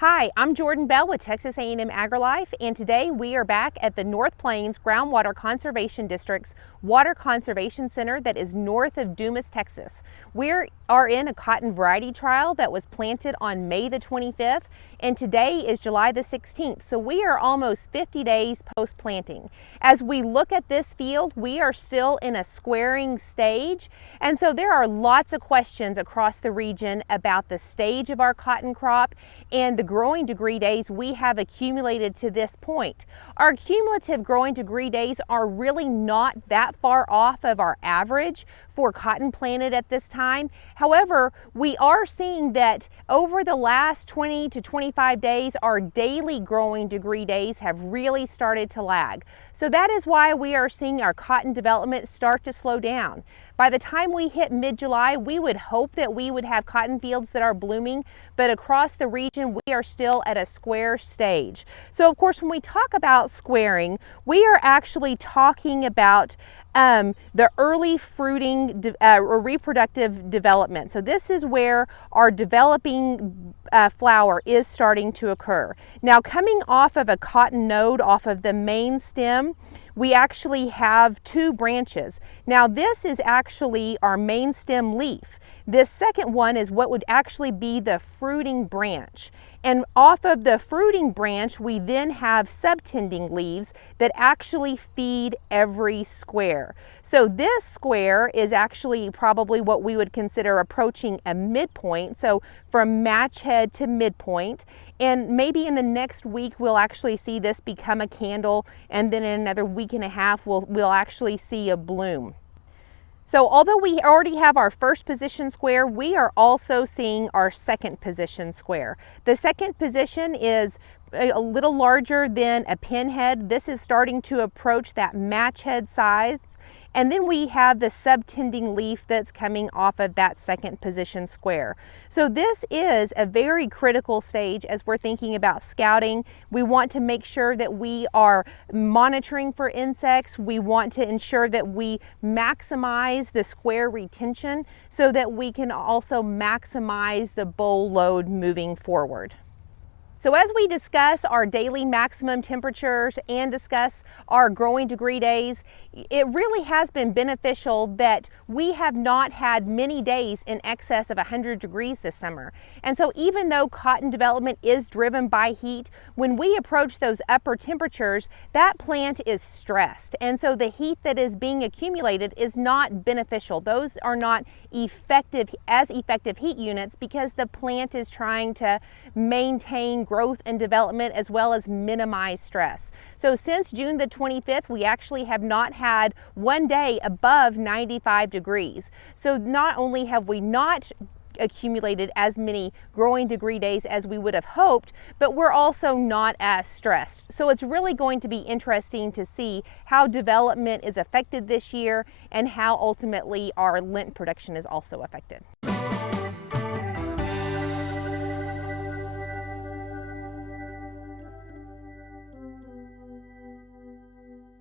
Hi, I'm Jourdan Bell with Texas A&M AgriLife, and today we are back at the North Plains Groundwater Conservation District's Water Conservation Center that is north of Dumas, Texas. We are in a cotton variety trial that was planted on May the 25th, and today is July the 16th, so we are almost 50 days post-planting. As we look at this field, we are still in a squaring stage, and so there are lots of questions across the region about the stage of our cotton crop and the growing degree days we have accumulated to this point. Our cumulative growing degree days are really not that far off of our average for cotton planted at this time. However, we are seeing that over the last 20 to 25 days, our daily growing degree days have really started to lag. So that is why we are seeing our cotton development start to slow down. By the time we hit mid-July, we would hope that we would have cotton fields that are blooming, but across the region, we are still at a square stage. So of course, when we talk about squaring, we are actually talking about the early fruiting or reproductive development. So this is where our developing flower is starting to occur. Now, coming off of a cotton node, off of the main stem, we actually have two branches. Now, this is actually our main stem leaf. This second one is what would actually be the fruiting branch. And off of the fruiting branch, we then have subtending leaves that actually feed every square. So this square is actually probably what we would consider approaching a midpoint. So from match head to midpoint. And maybe in the next week, we'll actually see this become a candle. And then in another week and a half, we'll actually see a bloom. So although we already have our first position square, we are also seeing our second position square. The second position is a little larger than a pinhead. This is starting to approach that match head size. And then we have the subtending leaf that's coming off of that second position square. So this is a very critical stage as we're thinking about scouting. We want to make sure that we are monitoring for insects. We want to ensure that we maximize the square retention so that we can also maximize the boll load moving forward. So as we discuss our daily maximum temperatures and discuss our growing degree days, it really has been beneficial that we have not had many days in excess of 100 degrees this summer. And so even though cotton development is driven by heat, when we approach those upper temperatures, that plant is stressed. And so the heat that is being accumulated is not beneficial. Those are not effective heat units because the plant is trying to maintain growth and development as well as minimize stress. So since June the 25th, we actually have not had one day above 95 degrees. So not only have we not accumulated as many growing degree days as we would have hoped, but we're also not as stressed. So it's really going to be interesting to see how development is affected this year and how ultimately our lint production is also affected.